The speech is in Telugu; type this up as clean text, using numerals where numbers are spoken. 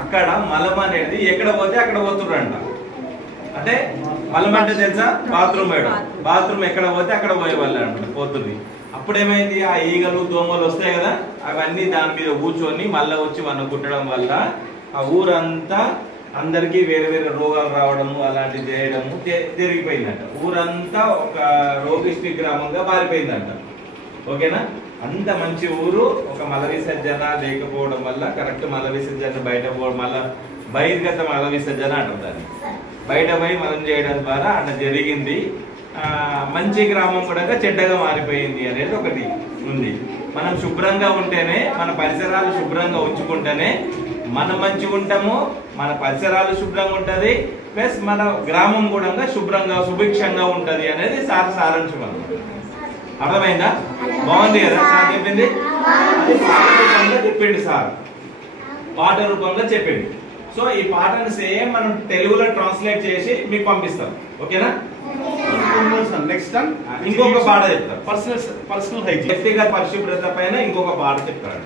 అక్కడ మలం అనేది ఎక్కడ పోతే అక్కడ పోతుర్రంట. అంటే మలం అంటే తెలుసా, బాత్రూమ్ వేయడం. బాత్రూమ్ ఎక్కడ పోతే అక్కడ పోయేవాళ్ళు అనమాట, పోతుంది. అప్పుడేమైంది, ఆ ఈగలు దోమలు వస్తాయి కదా, అవన్నీ దాని మీద కూర్చొని మళ్ళీ వచ్చి మనం కుట్టడం వల్ల ఆ ఊరంతా అందరికి వేరే వేరే రోగాలు రావడము అలాంటివి చేయడము జరిగిపోయిందంట. ఊరంతా ఒక రోగిష్టి గ్రామంగా మారిపోయిందంట. ఓకేనా? అంత మంచి ఊరు ఒక మల విసర్జన లేకపోవడం వల్ల, కరెక్ట్ మల విసర్జన బయట పోవడం వల్ల, బహిర్గత మల విసర్జన అంటారు దాన్ని. బయట పోయి మనం చేయడం ద్వారా అట్లా జరిగింది. మంచి గ్రామం కూడా చెడ్డగా మారిపోయింది అనేది ఒకటి ఉంది. మనం శుభ్రంగా ఉంటేనే, మన పరిసరాలు శుభ్రంగా ఉంచుకుంటేనే మనం మంచిగా ఉంటాము, మన పరిసరాలు శుభ్రంగా ఉంటది, ప్లస్ మన గ్రామం కూడా శుభ్రంగా సుభిక్షంగా ఉంటది అనేది సారాంశం అన్నమాట. అర్థమైందా? బాగుంది కదా సార్ చెప్పింది? అది పాట రూపంలో చెప్పిండు సార్, పాట రూపంలో చెప్పిండు. సో ఈ పాటను సేమ్ మనం తెలుగులో ట్రాన్స్లేట్ చేసి మీకు పంపిస్తాం. ఓకేనా? నెక్స్ట్ టైం ఇంకొక పాట చెప్తాం, పర్సనల్ హైజీన్, వ్యక్తిగత పరిశుభ్రత పైన ఇంకొక పాట చెప్తారు.